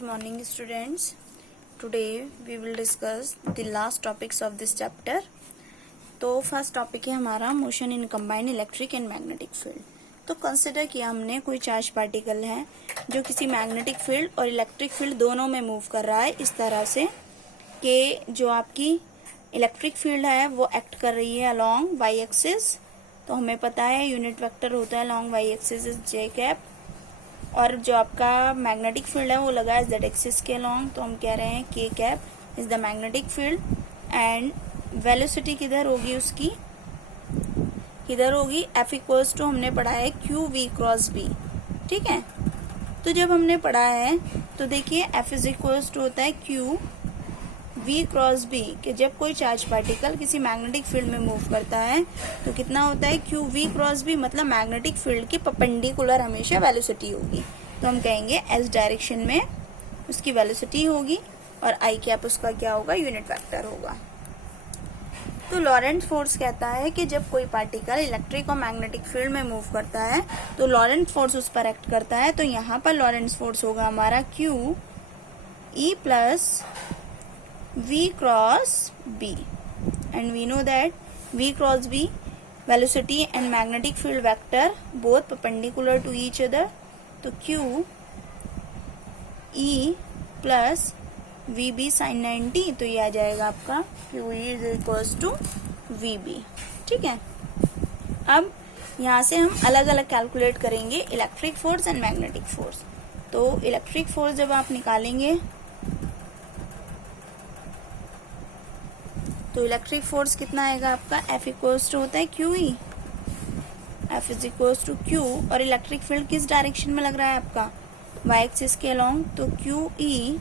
Good morning students. Today we will discuss the last topics of this chapter. तो first topic है हमारा motion in combined electric and magnetic field. तो consider किया हमने कोई charge particle है जो किसी मैग्नेटिक फील्ड और इलेक्ट्रिक फील्ड दोनों में मूव कर रहा है इस तरह से कि जो आपकी इलेक्ट्रिक फील्ड है वो एक्ट कर रही है अलोंग वाई एक्सिस. तो हमें पता है यूनिट वेक्टर होता है along Y axis is J cap, और जो आपका मैग्नेटिक फील्ड है वो लगा है जेड एक्सिस के अलोंग. तो हम कह रहे हैं के cap is the magnetic field and velocity किधर होगी उसकी, किधर होगी एफ इक्वल्स टू हमने पढ़ा है क्यू वी क्रॉस बी. ठीक है, तो जब हमने पढ़ा है तो देखिए एफ इज इक्वल्स टू होता है क्यू वी क्रॉस बी, कि जब कोई चार्ज पार्टिकल किसी मैग्नेटिक फील्ड में मूव करता है तो कितना होता है क्यू वी क्रॉस बी, मतलब मैग्नेटिक फील्ड के परपेंडिकुलर हमेशा वेलोसिटी होगी. तो हम कहेंगे एस डायरेक्शन में उसकी वेलोसिटी होगी और आई कैप उसका क्या होगा, यूनिट वेक्टर होगा. तो लॉरेंट फोर्स कहता है कि जब कोई पार्टिकल इलेक्ट्रिक और मैग्नेटिक फील्ड में मूव करता है तो लॉरेंट फोर्स उस पर एक्ट करता है. तो यहाँ पर लॉरेंट फोर्स होगा हमारा Q E plus v cross b, and we know that v cross b velocity and magnetic field vector both perpendicular to each other. तो q e plus vb sin 90, तो ये आ जाएगा आपका q e is equals to vb. ठीक है, अब यहाँ से हम अलग अलग कैलकुलेट करेंगे electric force and magnetic force. तो इलेक्ट्रिक फोर्स जब आप निकालेंगे तो इलेक्ट्रिक फोर्स कितना आएगा आपका, एफ इक्वल्स टू होता है Q E, F is equals to Q, और इलेक्ट्रिक फील्ड किस डायरेक्शन में लग रहा है आपका, वाई एक्सिस के अलोंग. तो Q E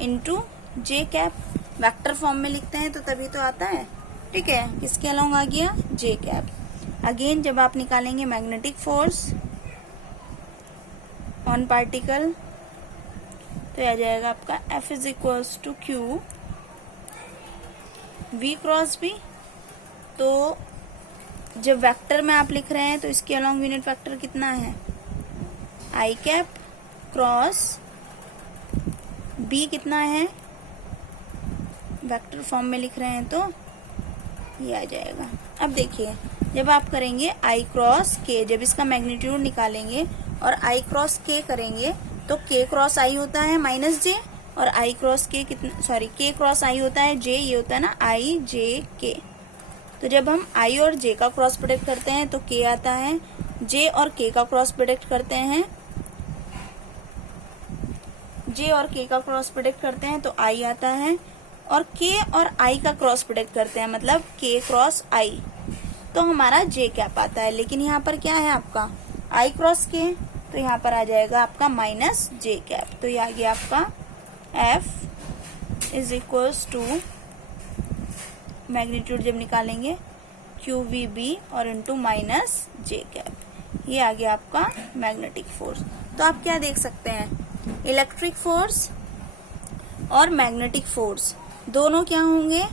into J cap, vector form में लिखते हैं तो तभी तो आता है. ठीक है, किसके अलोंग आ गया, जे कैप. अगेन जब आप निकालेंगे मैग्नेटिक फोर्स ऑन पार्टिकल तो आ जाएगा आपका F is equals to Q v cross b. तो जब वेक्टर में आप लिख रहे हैं तो इसके अलोंग यूनिट वेक्टर कितना है, आई कैप क्रॉस b कितना है, वेक्टर फॉर्म में लिख रहे हैं तो ये आ जाएगा. अब देखिए जब आप करेंगे आई क्रॉस के, जब इसका मैग्नीट्यूड निकालेंगे और आई क्रॉस के करेंगे तो के क्रॉस आई होता है माइनस जे, और आई क्रॉस के कितना, सॉरी के क्रॉस आई होता है जे, ये होता है ना आई जे के. तो जब हम आई और जे का क्रॉस प्रोडक्ट करते हैं तो के आता है, जे और के का क्रॉस प्रोडक्ट करते हैं, जे और के का क्रॉस प्रोडक्ट करते हैं तो आई आता है, और के और आई का क्रॉस प्रोडक्ट करते हैं मतलब के क्रॉस आई, तो हमारा जे कैप आता है. लेकिन यहाँ पर क्या है आपका आई क्रॉस के, तो यहाँ पर आ जाएगा आपका माइनस जे कैप. तो ये आ गया आपका F is equals to magnitude जब निकालेंगे क्यू वी बी और इंटू माइनस जे कैप. ये आ गया आपका मैग्नेटिक फोर्स. तो आप क्या देख सकते हैं, इलेक्ट्रिक फोर्स और मैग्नेटिक फोर्स दोनों क्या होंगे,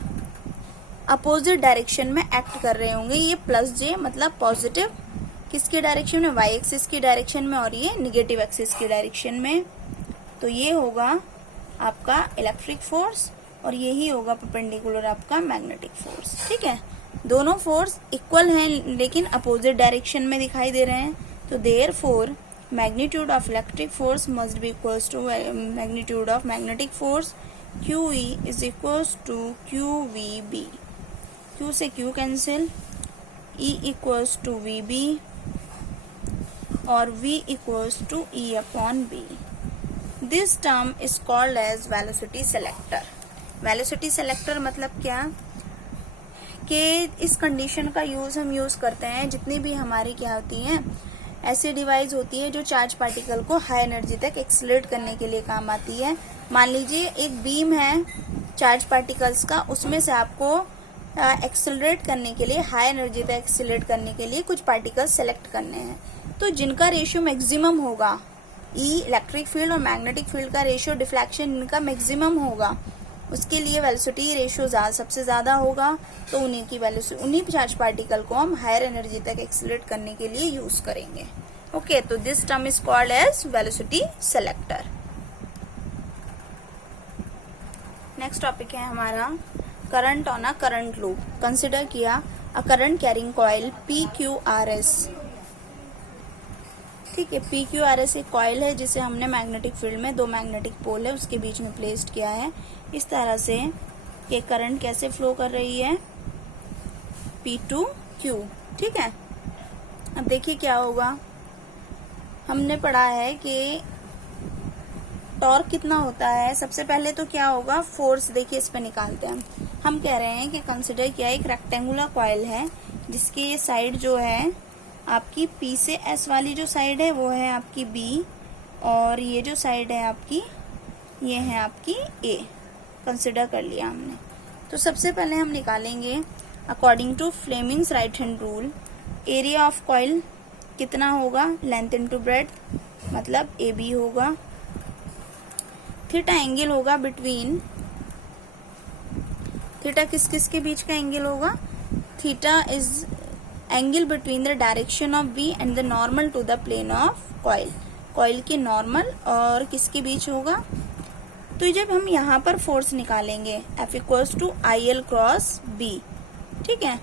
अपोजिट डायरेक्शन में एक्ट कर रहे होंगे. ये प्लस जे मतलब पॉजिटिव किसके डायरेक्शन में, वाई एक्सिस की डायरेक्शन में, और ये निगेटिव एक्सिस की डायरेक्शन में. तो ये होगा आपका इलेक्ट्रिक फोर्स और यही होगा परपेंडिकुलर आपका मैग्नेटिक फोर्स. ठीक है, दोनों फोर्स इक्वल हैं लेकिन अपोजिट डायरेक्शन में दिखाई दे रहे हैं. तो therefore magnitude of electric force must be equals to magnitude of magnetic force. Q E is equals to Q V B, Q से Q cancel, E equals to V B और V equals to E upon B. This term is called as velocity selector. Velocity selector मतलब क्या, कि इस condition का use हम use करते हैं जितनी भी हमारी क्या होती हैं ऐसी डिवाइस होती है जो चार्ज पार्टिकल को हाई एनर्जी तक एक्सीलरेट करने के लिए काम आती है. मान लीजिए एक बीम है चार्ज पार्टिकल्स का, उसमें से आपको एक्सीलरेट करने के लिए, हाई एनर्जी तक एक्सीलरेट करने के लिए कुछ पार्टिकल्स सेलेक्ट करने हैं. तो जिनका रेशियो मैक्सिमम होगा, ई इलेक्ट्रिक फील्ड और मैग्नेटिक फील्ड का रेशियो डिफ्लेक्शन इनका मैक्सिमम होगा, उसके लिए वेलोसिटी रेशियो सबसे ज्यादा होगा. तो उन्हीं चार्ज पार्टिकल को हम हायर एनर्जी तक एक्सीलरेट करने के लिए यूज करेंगे. ओके, तो this term is called as velocity selector. Next topic है हमारा current on a current loop. Consider किया a current carrying coil PQRS। ठीक है, PQRS एक कॉइल है जिसे हमने मैग्नेटिक फील्ड में दो मैग्नेटिक पोल है उसके बीच में प्लेस्ड किया है। इस तरह से कि करंट कैसे फ्लो कर रही है, P to Q। ठीक है, अब देखिए क्या होगा। हमने पढ़ा है कि टॉर्क कितना होता है। सबसे पहले तो क्या होगा, फोर्स देखिए इस पे निकालते हैं हम कह रहे हैं कि कंसिडर किया एक रेक्टेंगुलर कॉइल है जिसकी ये साइड जो है आपकी P से S वाली जो साइड है वो है आपकी B, और ये जो साइड है आपकी ये है आपकी A। कंसिडर कर लिया हमने। तो सबसे पहले हम निकालेंगे according to Fleming's right hand rule area of coil कितना होगा, लेंथ इनटू ब्रेड्थ, मतलब AB होगा। थीटा एंगल होगा बिटवीन, थीटा किस किस के बीच का एंगल होगा, theta is angle between the direction of B and the normal to the plane of coil. Coil के नॉर्मल और किसके बीच होगा। तो जब हम यहाँ पर फोर्स निकालेंगे F equals to IL cross B। ठीक है,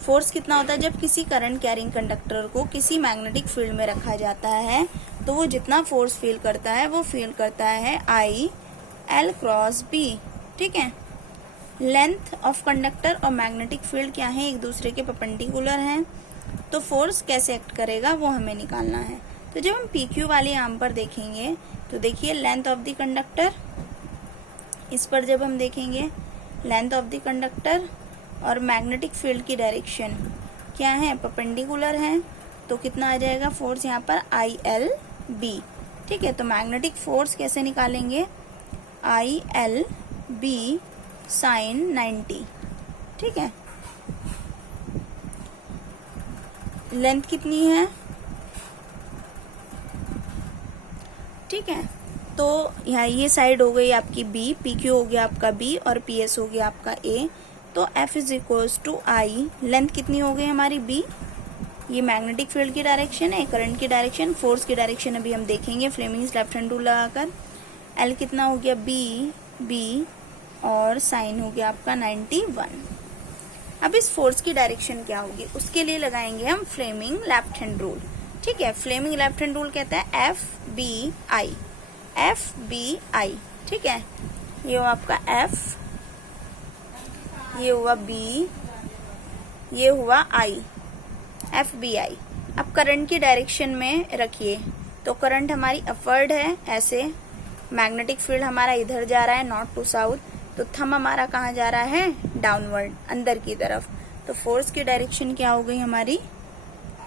फोर्स कितना होता है जब किसी करंट कैरिंग कंडक्टर को किसी मैग्नेटिक फील्ड में रखा जाता है तो वो जितना फोर्स फील करता है वो फील करता है IL क्रॉस B। ठीक है, लेंथ ऑफ कंडक्टर और मैग्नेटिक फील्ड क्या है, एक दूसरे के परपेंडिकुलर हैं, तो फोर्स कैसे एक्ट करेगा वो हमें निकालना है। तो जब हम PQ वाले यहाँ पर देखेंगे तो देखिए लेंथ ऑफ द कंडक्टर, इस पर जब हम देखेंगे लेंथ ऑफ द कंडक्टर और मैग्नेटिक फील्ड की डायरेक्शन क्या है, परपेंडिकुलर है, तो कितना आ जाएगा फोर्स यहाँ पर ILB। ठीक है, तो मैग्नेटिक फोर्स कैसे निकालेंगे, ILB साइन 90। ठीक है, लेंथ कितनी है, ठीक है, तो यहाँ ये साइड हो गई आपकी B, PQ हो गया आपका B और PS हो गया आपका A। तो F is equals to I, length कितनी हो गई हमारी B, ये मैग्नेटिक फील्ड की डायरेक्शन है, करंट की डायरेक्शन, फोर्स की डायरेक्शन अभी हम देखेंगे फ्लेमिंग्स लेफ्ट हैंड रूल लगाकर। L कितना हो गया B और साइन हो गया आपका 91। अब इस फोर्स की डायरेक्शन क्या होगी उसके लिए लगाएंगे हम फ्लेमिंग लेफ्ट हैंड रूल। ठीक है, फ्लेमिंग लेफ्ट हैंड रूल कहता है FBI। ठीक है, ये हुआ आपका F, ये हुआ B, ये हुआ I, FBI। अब करंट की डायरेक्शन में रखिए, तो करंट हमारी अपवर्ड है ऐसे, मैग्नेटिक फील्ड हमारा इधर जा रहा है नॉर्थ टू साउथ, तो थंब हमारा कहाँ जा रहा है, डाउनवर्ड अंदर की तरफ। तो फोर्स की डायरेक्शन क्या हो गई हमारी,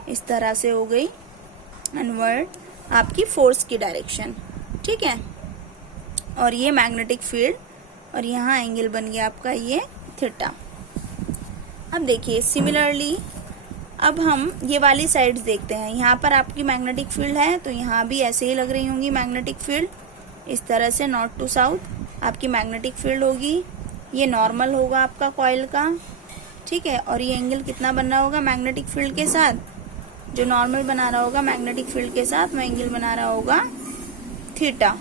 इस तरह से हो गई इनवर्ड आपकी फोर्स की डायरेक्शन। ठीक है, और ये मैग्नेटिक फील्ड और यहाँ एंगल बन गया आपका ये थीटा। अब देखिए सिमिलरली अब हम ये वाली साइड्स देखते हैं। यहाँ पर आपकी मैग्नेटिक फील्ड है तो यहाँ भी ऐसे ही लग रही होंगी मैग्नेटिक फील्ड, इस तरह से नॉर्थ टू साउथ आपकी मैग्नेटिक फील्ड होगी। ये नॉर्मल होगा आपका कॉइल का। ठीक है, और ये एंगल कितना बन रहा होगा मैग्नेटिक फील्ड के साथ, जो नॉर्मल बना रहा होगा मैग्नेटिक फील्ड के साथ वो एंगल बना रहा होगा थीटा।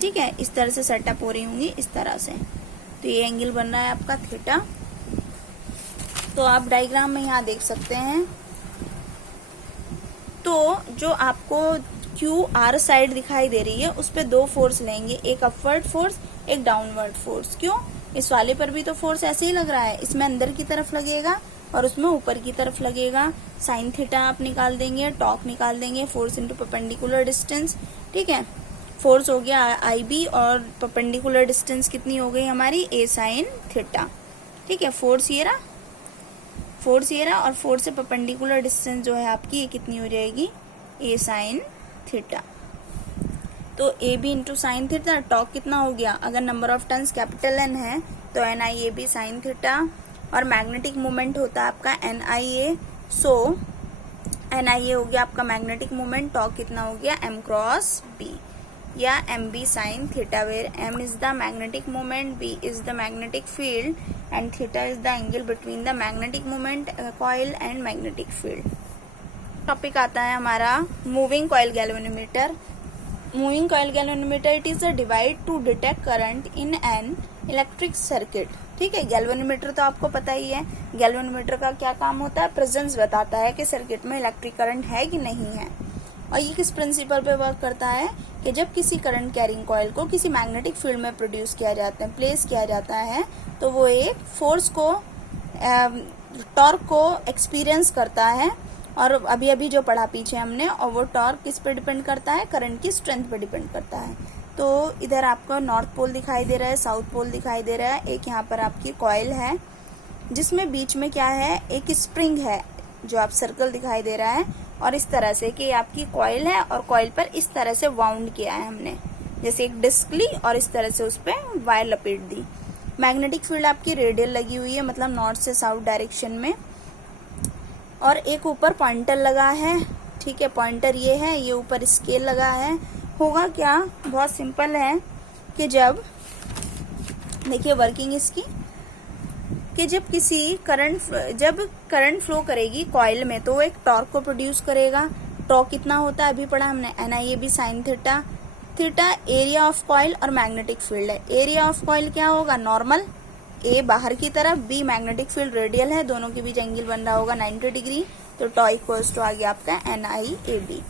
ठीक है, इस तरह से सेटअप हो रही होंगी इस तरह से, तो ये एंगल बन रहा है आपका थीटा। तो आप डायग्राम में यहाँ देख सकते हैं। तो जो आपको QR साइड दिखाई दे रही है उस पे दो फोर्स लेंगे, एक अपवर्ड फोर्स एक डाउनवर्ड फोर्स। क्यों, इस वाले पर भी तो फोर्स ऐसे ही लग रहा है, इसमें अंदर की तरफ लगेगा और उसमें ऊपर की तरफ लगेगा। साइन थीटा आप निकाल देंगे, टॉक निकाल देंगे, फोर्स इनटू परपेंडिकुलर डिस्टेंस। ठीक है, फोर्स हो गया IB और परपेंडिकुलर डिस्टेंस कितनी हो गई हमारी A साइन थीटा। ठीक है, फोर्स ये रहा और फोर्स से परपेंडिकुलर डिस्टेंस जो है आपकी ये कितनी हो जाएगी, A साइन थीटा। तो AB into sine theta, talk कितना हो गया, अगर number of turns capital N है तो NIAB साइन थीटा, और मैग्नेटिक मोमेंट होता है आपका NIA। सो NIA हो गया आपका मैग्नेटिक मोमेंट, टॉक कितना हो गया M क्रॉस B या MB sine theta, where M is the magnetic moment, B is the magnetic field and theta is the angle between the magnetic moment coil and magnetic field. Topic आता है हमारा moving coil galvanometer. Moving coil galvanometer, it is a device to detect current in an electric circuit. ठीक है, galvanometer तो आपको पता ही है। Galvanometer का क्या काम होता है, प्रेजेंस बताता है कि सर्किट में इलेक्ट्रिक करंट है कि नहीं है। और ये किस प्रिंसिपल पे वर्क करता है कि जब किसी करंट कैरिंग कॉइल को किसी मैग्नेटिक फील्ड में प्रोड्यूस किया जाता है, प्लेस किया जाता है, तो वो एक फोर्स को, टॉर्क को एक्सपीरियंस करता है। और अभी अभी जो पढ़ा पीछे हमने, और वो टॉर्क किस पे डिपेंड करता है, करंट की स्ट्रेंथ पे डिपेंड करता है। तो इधर आपको नॉर्थ पोल दिखाई दे रहा है, साउथ पोल दिखाई दे रहा है। एक यहाँ पर आपकी कॉइल है जिसमें बीच में क्या है, एक स्प्रिंग है जो आप सर्कल दिखाई दे रहा है, और इस तरह से कि आपकी कॉइल है और कॉइल पर इस तरह से वाउंड किया है हमने, जैसे एक डिस्क ली और इस तरह से उस पर वायर लपेट दी। मैग्नेटिक फील्ड आपकी रेडियल लगी हुई है, मतलब नॉर्थ से साउथ डायरेक्शन में, और एक ऊपर पॉइंटर लगा है। ठीक है, पॉइंटर ये है, ये ऊपर स्केल लगा है। होगा क्या, बहुत सिंपल है कि जब, देखिए वर्किंग इसकी, कि जब करंट फ्लो करेगी कॉइल में तो वो एक टॉर्क को प्रोड्यूस करेगा। टॉर्क कितना होता है, अभी पढ़ा हमने, NIAB sin theta. Theta area of coil और मैग्नेटिक फील्ड है। एरिया ऑफ कॉइल क्या होगा, नॉर्मल, ए बाहर की तरफ, बी मैग्नेटिक फील्ड रेडियल है, दोनों के बीच एंगल बन रहा होगा 90 डिग्री, तो टॉ इक्वल्स टू आ गया आपका NIAB।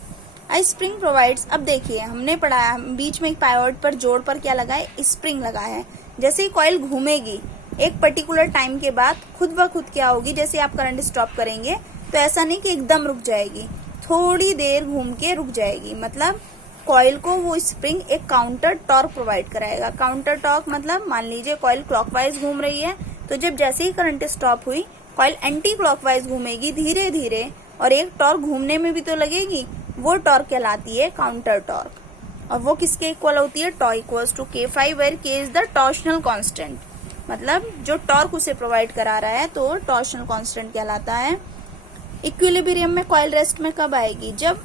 आई स्प्रिंग प्रोवाइड्स, अब देखिए हमने पढ़ा बीच में एक पाइवट पर, जोड़ पर क्या लगा है, स्प्रिंग लगा है। जैसे ही कॉइल घूमेगी एक पर्टिकुलर टाइम के बाद खुद ब खुद क्या होगी, जैसे आप करंट स्टॉप करेंगे तो ऐसा नहीं कि एकदम रुक जाएगी, थोड़ी देर घूम के रुक जाएगी। मतलब कॉइल को वो स्प्रिंग एक काउंटर टॉर्क प्रोवाइड कराएगा। काउंटर टॉर्क मतलब मान लीजिए कॉइल क्लॉकवाइज घूम रही है, तो जब जैसे ही करंट स्टॉप हुई कॉइल एंटी क्लॉकवाइज घूमेगी धीरे धीरे, और एक टॉर्क घूमने में भी तो लगेगी, वो टॉर्क कहलाती है काउंटर टॉर्क। और वो किसके इक्वल होती है, tau equals to K5 where K is the torsional constant. मतलब जो टॉर्क उसे प्रोवाइड करा रहा है तो टॉर्शनल कांस्टेंट कहलाता है। इक्विलिब्रियम में कॉइल रेस्ट में कब आएगी, जब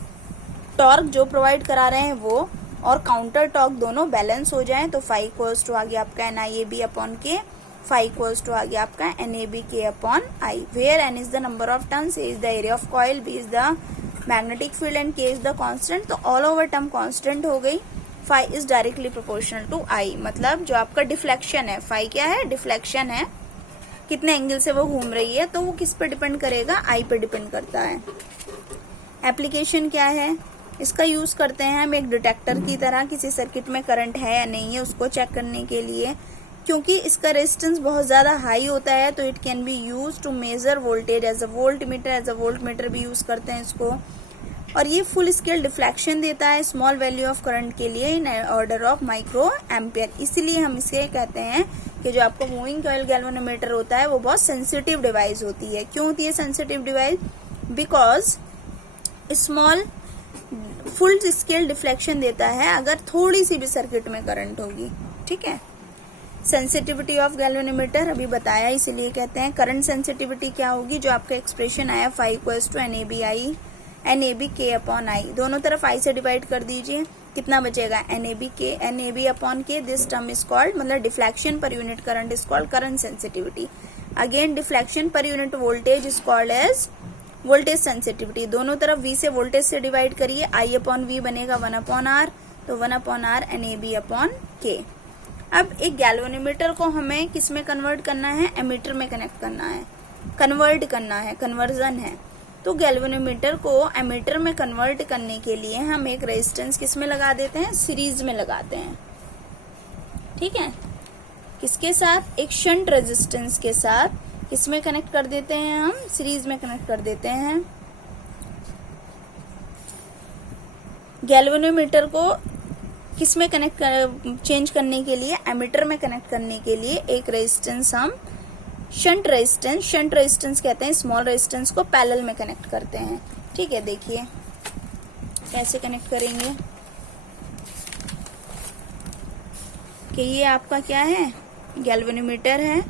टॉर्क जो प्रोवाइड करा रहे हैं वो और काउंटर टॉर्क दोनों बैलेंस हो जाएं, तो फाई इक्वल्स टू आ गया आपका NIAB upon K, phi equals to आ गया आपका NAB K upon I, where N is the number of turns, A is the area of coil, B is the magnetic field and K is the constant. तो all over term constant हो गई। Phi is directly proportional to I, मतलब जो आपका deflection है, phi क्या है, deflection है, कितने एंगल से वो घूम रही है, तो वो किस पे डिपेंड करेगा, I पे डिपेंड करता है। एप्लीकेशन क्या है, इसका यूज करते हैं हम एक डिटेक्टर की तरह, किसी सर्किट में करंट है या नहीं है उसको चेक करने के लिए। क्योंकि इसका रेजिस्टेंस बहुत ज्यादा हाई होता है तो it can be use to measure voltage as a voltmeter भी यूज करते हैं इसको। और ये फुल स्केल डिफ्लेक्शन देता है स्मॉल वैल्यू ऑफ करंट के लिए in order of micro ampere. इसीलिए हम इसे कहते हैं कि जो आपको मूविंग कॉइल गैल्वेनोमीटर होता है वो बहुत सेंसिटिव डिवाइस होती है। क्यों होती है sensitive device, because small full scale deflection देता है अगर थोड़ी सी भी सर्किट में करंट होगी। ठीक है, सेंसिटिविटी ऑफ गैल्वेनोमीटर अभी बताया, इसलिए कहते हैं करंट सेंसिटिविटी क्या होगी, जो आपका एक्सप्रेशन आया phi equals to NAB K upon I, दोनों तरफ I से डिवाइड कर दीजिए, कितना बचेगा NAB upon K। This term is called, मतलब deflection per unit current is called current sensitivity. Again deflection per unit voltage is called as voltage sensitivity. दोनों तरफ V से वोल्टेज से डिवाइड करिए, I अपॉन V बनेगा 1 upon R, तो 1 upon R NAB upon K। अब एक galvanometer को हमें किस में कन्वर्ट करना है, एमीटर में कनेक्ट करना है, कन्वर्ट करना है, कन्वर्जन है। तो गैल्वेनोमीटर को एमीटर में कन्वर्ट करने के लिए हम एक रेजिस्टेंस किस में लगा देते हैं, सीरीज में लगाते हैं। ठीक है, किसके साथ, एक शंट रेजिस्टेंस के साथ किस में कनेक्ट कर देते हैं, हम सीरीज में कनेक्ट कर देते हैं। गैल्वेनोमीटर को किस में कनेक्ट चेंज करने के लिए, एमीटर में कनेक्ट करने के लिए एक रेजिस्टेंस हम शंट रेजिस्टेंस कहते हैं, स्मॉल रेजिस्टेंस को पैरेलल में कनेक्ट करते हैं। ठीक है, देखिए कैसे कनेक्ट करेंगे कि ये आपका क्या है, गैल्वेनोमीटर है,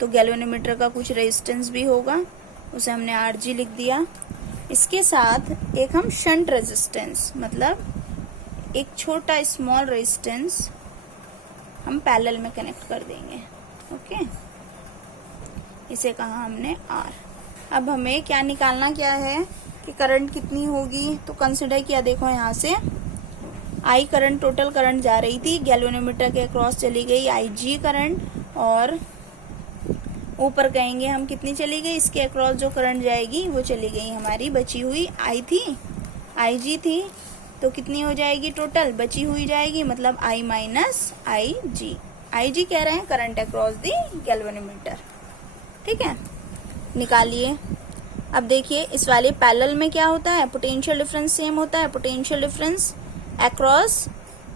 तो गैल्वेनोमीटर का कुछ रेजिस्टेंस भी होगा, उसे हमने RG लिख दिया। इसके साथ एक हम शंट रेजिस्टेंस, मतलब एक छोटा स्मॉल रेजिस्टेंस हम पैरेलल में कनेक्ट कर देंगे। ओके, इसे कहा हमने R। अब हमें क्या निकालना क्या है कि करंट कितनी होगी, तो कंसिडर किया, देखो यहाँ से आई करंट, टोटल करंट जा रही थी, गैल्वेनोमीटर के अक्रॉस चली गई IG करंट, और ऊपर कहेंगे हम कितनी चली गई, इसके अक्रॉस जो करंट जाएगी वो चली गई हमारी बची हुई आई थी, IG थी, तो कितनी हो जाएगी टोटल, बची हुई जाएगी, मतलब I माइनस IG। IG कह रहे हैं करंट अक्रॉस दी गैल्वेनोमीटर। ठीक है, निकालिए। अब देखिए इस वाले पैरेलल में क्या होता है, पोटेंशियल डिफरेंस सेम होता है, potential difference across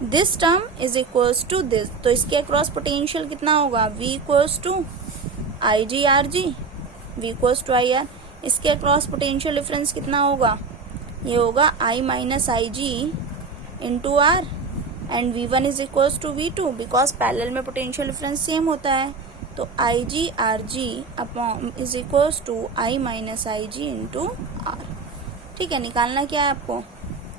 this term is equals to this, तो इसके अक्रॉस पोटेंशियल कितना होगा, V equals to IG RG, V equals to IR। इसके अक्रॉस पोटेंशियल डिफरेंस कितना होगा, ये होगा I minus IG into R, and V1 is equals to V2, because parallel में पोटेंशियल डिफरेंस सेम होता है, तो IG RG upon is equals to I minus IG into R। ठीक है, निकालना क्या है आपको,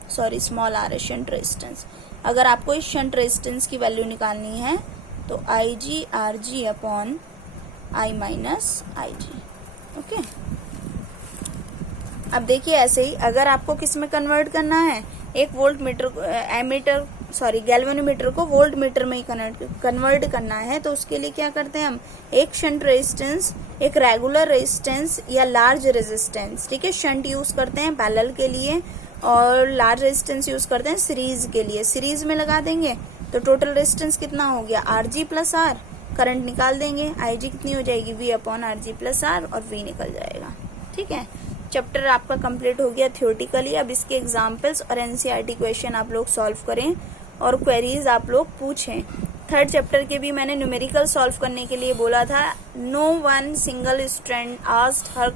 सॉरी स्मॉल r है शंट रेजिस्टेंस। अगर आपको इस शंट रेजिस्टेंस की वैल्यू निकालनी है तो IG RG upon I minus IG। Okay, अब देखिए ऐसे ही अगर आपको किस में कन्वर्ट करना है, एक वोल्ट मीटर गैल्वेनोमीटर को वोल्ट मीटर में ही कन्वर्ट करना है, तो उसके लिए क्या करते हैं हम, एक शंट रेजिस्टेंस, एक रेगुलर रेजिस्टेंस या लार्ज रेजिस्टेंस, ठीक है, शंट यूज करते हैं पैरेलल के लिए और लार्ज रेजिस्टेंस यूज करते हैं सीरीज के लिए। सीरीज में लगा देंगे तो टोटल रेजिस्टेंस कितना हो गया, RG प्लस R, करंट निकाल देंगे, IG कितनी हो जाएगी, V upon RG plus R, और V निकल जाएगा। ठीक है, चैप्टर आपका कंप्लीट हो गया थियोरेटिकली। अब इसके एग्जाम्पल्स और NCERT क्वेश्चन आप लोग सॉल्व करें और क्वेरीज आप लोग पूछें। थर्ड चैप्टर के भी मैंने न्यूमेरिकल सॉल्व करने के लिए बोला था। No one single student asked her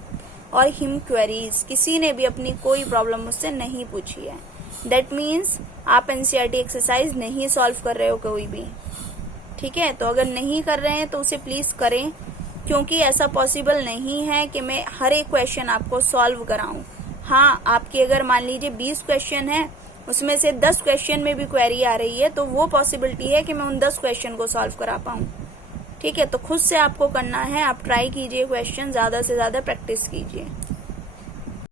और हिम क्वेरीज, किसी ने भी अपनी कोई प्रॉब्लम मुझसे नहीं पूछी है। दैट मीन्स आप NCERT एक्सरसाइज नहीं सॉल्व कर रहे हो कोई भी। ठीक है, तो अगर नहीं कर रहे हैं तो उसे प्लीज करें, क्योंकि ऐसा पॉसिबल नहीं है कि मैं हर एक क्वेश्चन आपको सॉल्व कराऊं। हाँ, आपकी अगर मान लीजिए 20 क्वेश्चन है, उसमें से 10 क्वेश्चन में भी क्वेरी आ रही है, तो वो पॉसिबिलिटी है कि मैं उन 10 क्वेश्चन को सॉल्व करा पाऊं। ठीक है, तो खुद से आपको करना है, आप ट्राई कीजिए क्वेश्चन, ज्यादा से ज्यादा प्रैक्टिस कीजिए।